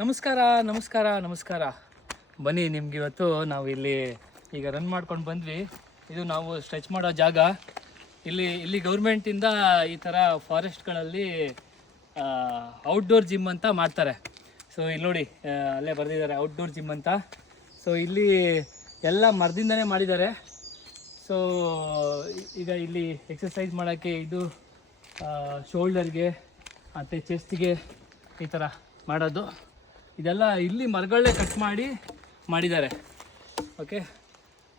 ನಮಸ್ಕಾರ. ಬನ್ನಿ, ನಿಮ್ಗೆ ಇವತ್ತು ನಾವು ಇಲ್ಲಿ ಈಗ ರನ್ ಮಾಡ್ಕೊಂಡು ಬಂದ್ವಿ. ಇದು ನಾವು ಸ್ಟ್ರೆಚ್ ಮಾಡೋ ಜಾಗ. ಇಲ್ಲಿ ಗೌರ್ಮೆಂಟಿಂದ ಈ ಥರ ಫಾರೆಸ್ಟ್ಗಳಲ್ಲಿ ಔಟ್ಡೋರ್ ಜಿಮ್ ಅಂತ ಮಾಡ್ತಾರೆ. ಸೊ ಇಲ್ಲಿ ನೋಡಿ, ಅಲ್ಲೇ ಬರೆದಿದ್ದಾರೆ ಔಟ್ಡೋರ್ ಜಿಮ್ ಅಂತ. ಸೊ ಇಲ್ಲಿ ಎಲ್ಲ ಮರದಿಂದನೇ ಮಾಡಿದ್ದಾರೆ. ಸೊ ಈಗ ಇಲ್ಲಿ ಎಕ್ಸಸೈಸ್ ಮಾಡೋಕ್ಕೆ ಇದು ಶೋಲ್ಡರ್ಗೆ ಮತ್ತು ಚೆಸ್ಟ್ಗೆ ಈ ಥರ ಮಾಡೋದು. ಇದೆಲ್ಲ ಇಲ್ಲಿ ಮರಗಳನ್ನೇ ಕಟ್ ಮಾಡಿದ್ದಾರೆ. ಓಕೆ,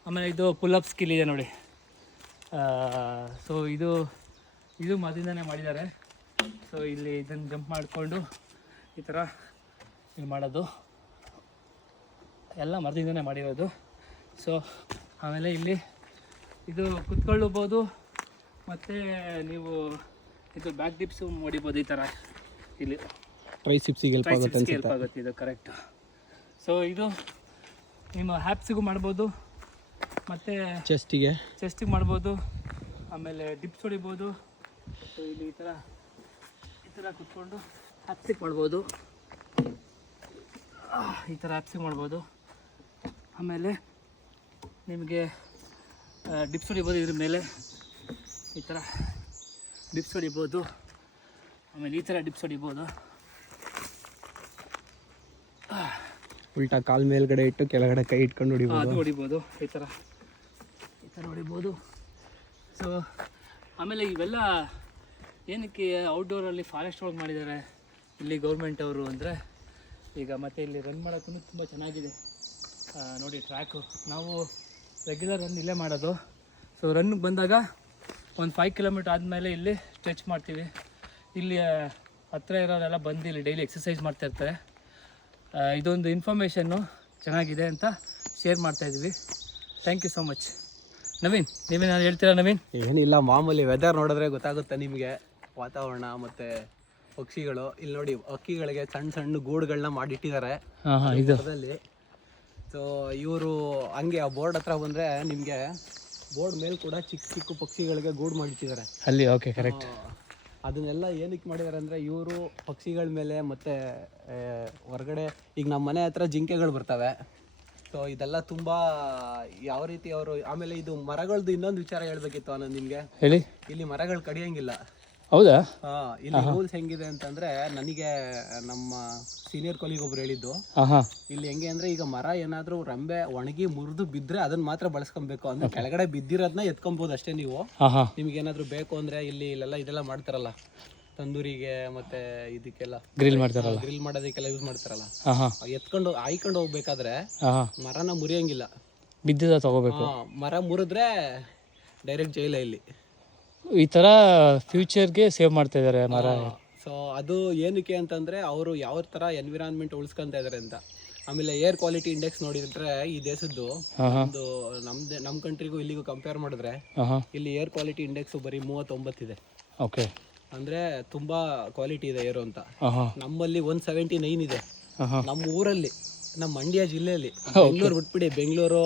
ಆಮೇಲೆ ಇದು ಪುಲ್-ಅಪ್ ಸ್ಕಿಲ್ ಇದೆ ನೋಡಿ. ಸೊ ಇದು ಮರದಿಂದನೇ ಮಾಡಿದ್ದಾರೆ. ಸೊ ಇಲ್ಲಿ ಇದನ್ನು ಜಂಪ್ ಮಾಡಿಕೊಂಡು ಈ ಥರ ಇಲ್ಲಿ ಮಾಡೋದು ಎಲ್ಲ ಮರದಿಂದನೇ ಮಾಡಿರೋದು. ಸೊ ಆಮೇಲೆ ಇಲ್ಲಿ ಇದು ಕುತ್ಕೊಳ್ಳಬಹುದು, ಮತ್ತು ನೀವು ಇದು ಬ್ಯಾಕ್ ಡಿಪ್ಸು ಹೊಡಿಬೋದು. ಈ ಥರ ಇಲ್ಲಿ ಟ್ರೈಸಿಪ್ಸಿಗೆ ಹೆಲ್ಪ್ ಆಗುತ್ತೆ ಇದು, ಕರೆಕ್ಟ್. ಸೊ ಇದು ನಿಮ್ಮ ಹ್ಯಾಪ್ಸಿಗೂ ಮಾಡ್ಬೋದು, ಮತ್ತು ಚೆಸ್ಟಿಗೆ ಮಾಡ್ಬೋದು, ಆಮೇಲೆ ಡಿಪ್ಸ್ ಹೊಡಿಬೋದು. ಸೊ ಇಲ್ಲಿ ಈ ಥರ ಕುತ್ಕೊಂಡು ಹ್ಯಾಪ್ಸಿಗೆ ಮಾಡ್ಬೋದು, ಈ ಥರ ಹ್ಯಾಪ್ಸಿಗೆ ಮಾಡ್ಬೋದು. ಆಮೇಲೆ ನಿಮಗೆ ಡಿಪ್ಸ್ ಹೊಡಿಬೋದು, ಇದ್ರ ಮೇಲೆ ಈ ಥರ ಡಿಪ್ಸ್ ಹೊಡಿಬೋದು. ಆಮೇಲೆ ಈ ಥರ ಡಿಪ್ಸ್ ಹೊಡಿಬೋದು. ಉಲ್ಟಾ ಕಾಲು ಮೇಲ್ಗಡೆ ಇಟ್ಟು ಕೆಳಗಡೆ ಕೈ ಇಟ್ಕೊಂಡು ಅದು ಹೊಡಿಬೋದು. ಈ ಥರ ಹೊಡಿಬೋದು. ಸೊ ಆಮೇಲೆ ಇವೆಲ್ಲ ಏನಕ್ಕೆ ಔಟ್ಡೋರಲ್ಲಿ ಫಾರೆಸ್ಟ್ ಒಳಗೆ ಮಾಡಿದ್ದಾರೆ ಇಲ್ಲಿ ಗೌರ್ಮೆಂಟ್ ಅವರು ಅಂದರೆ, ಈಗ ಮತ್ತು ಇಲ್ಲಿ ರನ್ ಮಾಡೋಕ್ಕೂ ತುಂಬ ಚೆನ್ನಾಗಿದೆ ನೋಡಿ. ಟ್ರ್ಯಾಕು ನಾವು ರೆಗ್ಯುಲರ್ ರನ್ ಇಲ್ಲೇ ಮಾಡೋದು. ಸೊ ರನ್ನಿಗೆ ಬಂದಾಗ ಒಂದು 5 ಕಿಲೋಮೀಟ್ರ್ ಆದಮೇಲೆ ಇಲ್ಲಿ ಸ್ಟ್ರೆಚ್ ಮಾಡ್ತೀವಿ. ಇಲ್ಲಿ ಹತ್ತಿರ ಇರೋರೆಲ್ಲ ಬಂದು ಇಲ್ಲಿ ಡೈಲಿ ಎಕ್ಸಸೈಸ್ ಮಾಡ್ತಾಯಿರ್ತಾರೆ. ಇದೊಂದು ಇನ್ಫಾರ್ಮೇಷನ್ನು ಚೆನ್ನಾಗಿದೆ ಅಂತ ಶೇರ್ ಮಾಡ್ತಾಯಿದ್ವಿ. Thank you so much. Naveen, ನೀವೇನಾದ್ರು ಹೇಳ್ತೀರಾ? ನವೀನ್, ಏನಿಲ್ಲ, ಮಾಮೂಲಿ ವೆದರ್ ನೋಡಿದ್ರೆ ಗೊತ್ತಾಗುತ್ತೆ ನಿಮಗೆ, ವಾತಾವರಣ ಮತ್ತು ಪಕ್ಷಿಗಳು. ಇಲ್ಲಿ ನೋಡಿ, ಹಕ್ಕಿಗಳಿಗೆ ಸಣ್ಣ ಸಣ್ಣ ಗೂಡುಗಳನ್ನ ಮಾಡಿಟ್ಟಿದ್ದಾರೆ ಇದರಲ್ಲಿ. ಸೊ ಇವರು ಹಂಗೆ ಆ ಬೋರ್ಡ್ ಹತ್ರ ಬಂದರೆ ನಿಮಗೆ ಬೋರ್ಡ್ ಮೇಲೆ ಕೂಡ ಚಿಕ್ಕ ಚಿಕ್ಕ ಪಕ್ಷಿಗಳಿಗೆ ಗೂಡು ಮಾಡಿಟ್ಟಿದ್ದಾರೆ ಅಲ್ಲಿ. Okay, correct. ಅದನ್ನೆಲ್ಲ ಏನಕ್ಕೆ ಮಾಡಿದ್ದಾರೆ ಅಂದರೆ, ಇವರು ಪಕ್ಷಿಗಳ ಮೇಲೆ ಮತ್ತು ಹೊರಗಡೆ ಈಗ ನಮ್ಮ ಮನೆ ಹತ್ರ ಜಿಂಕೆಗಳು ಬರ್ತವೆ. ಸೊ ಇದೆಲ್ಲ ತುಂಬ ಯಾವ ರೀತಿ ಅವರು. ಆಮೇಲೆ ಇದು ಮರಗಳದ್ದು ಇನ್ನೊಂದು ವಿಚಾರ ಹೇಳ್ಬೇಕಿತ್ತು ಅನ್ನೋದು ನಿಮಗೆ. ಹೇಳಿ. ಇಲ್ಲಿ ಮರಗಳು ಕಡಿಯೋಂಗಿಲ್ಲ. ಹೌದಾ? ಇಲ್ಲಿ ರೂಲ್ಸ್ ಹೆಂಗಿದೆ ಅಂತಂದ್ರೆ, ನನಗೆ ನಮ್ಮ ಸೀನಿಯರ್ ಕೊಲೀಗ್ ಒಬ್ರು ಹೇಳಿದ್ದು, ಇಲ್ಲಿ ಹೆಂಗೆ ಅಂದ್ರೆ, ಈಗ ಮರ ಏನಾದ್ರೂ ರಂಬೆ ಒಣಗಿ ಮುರಿದು ಬಿದ್ರೆ ಅದನ್ನ ಮಾತ್ರ ಬಳಸ್ಕೊಬೇಕು. ಅಂದ್ರೆ ಕೆಳಗಡೆ ಬಿದ್ದಿರೋದನ್ನ ಎತ್ಕೊಬಹುದು ಅಷ್ಟೇ ನೀವು. ನಿಮ್ಗೆ ಏನಾದ್ರು ಬೇಕು ಅಂದ್ರೆ ಇಲ್ಲೆಲ್ಲ ಇದೆಲ್ಲ ಮಾಡ್ತಾರಲ್ಲ, ತಂದೂರಿಗೆ ಮತ್ತೆ ಇದಕ್ಕೆಲ್ಲ ಗ್ರಿಲ್ ಮಾಡೋದಕ್ಕೆಲ್ಲ ಯೂಸ್ ಮಾಡ್ತಾರಲ್ಲ, ಎತ್ಕೊಂಡು ಆಯ್ಕೊಂಡು ಹೋಗ್ಬೇಕಾದ್ರೆ ಮರನ ಮುರಿಯಂಗಿಲ್ಲ, ಬಿದ್ದಿದ ತಗೋಬೇಕು. ಮರ ಮುರಿದ್ರೆ ಡೈರೆಕ್ಟ್ ಜೈಲ ಇಲ್ಲಿ. ಈ ಥರ ಫ್ಯೂಚರ್ಗೆ ಸೇವ್ ಮಾಡ್ತಾ ಇದ್ದಾರೆ ಮರ. ಸೊ ಅದು ಏನಕ್ಕೆ ಅಂತಂದರೆ, ಅವರು ಯಾವ ಥರ ಎನ್ವಿರಾನ್ಮೆಂಟ್ ಉಳಿಸ್ಕೊತಾ ಇದ್ದಾರೆ ಅಂತ. ಆಮೇಲೆ ಏರ್ ಕ್ವಾಲಿಟಿ ಇಂಡೆಕ್ಸ್ ನೋಡಿದ್ರೆ ಈ ದೇಶದ್ದು ಒಂದು ನಮ್ಮ ಕಂಟ್ರಿಗೂ ಇಲ್ಲಿಗೂ ಕಂಪೇರ್ ಮಾಡಿದ್ರೆ, ಇಲ್ಲಿ ಏರ್ ಕ್ವಾಲಿಟಿ ಇಂಡೆಕ್ಸ್ ಬರೀ 39 ಇದೆ. ಓಕೆ, ಅಂದರೆ ತುಂಬ ಕ್ವಾಲಿಟಿ ಇದೆ ಏರು ಅಂತ. ನಮ್ಮಲ್ಲಿ 179 ಇದೆ. ನಮ್ಮ ಊರಲ್ಲಿ, ನಮ್ಮ ಮಂಡ್ಯ ಜಿಲ್ಲೆಯಲ್ಲಿ, ಬೆಂಗಳೂರು ಬಿಟ್ಬಿಡಿ, ಬೆಂಗಳೂರು,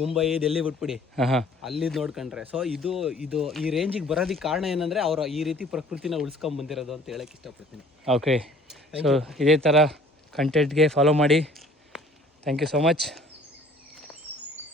ಮುಂಬೈ, ಡೆಲ್ಲಿ ಬಿಟ್ಬಿಡಿ, ಅಲ್ಲಿ ನೋಡ್ಕೊಂಡ್ರೆ. ಸೊ ಇದು ಈ ರೇಂಜಿಗೆ ಬರೋದಕ್ಕೆ ಕಾರಣ ಏನಂದ್ರೆ, ಅವರು ಈ ರೀತಿ ಪ್ರಕೃತಿನ ಉಳಿಸ್ಕೊಂಡ್ ಬಂದಿರೋದು ಅಂತ ಹೇಳಕ್ ಇಷ್ಟಪಡ್ತೀನಿ. ಓಕೆ, ಸೊ ಇದೇ ಥರ ಕಂಟೆಂಟ್ಗೆ ಫಾಲೋ ಮಾಡಿ. Thank you so much.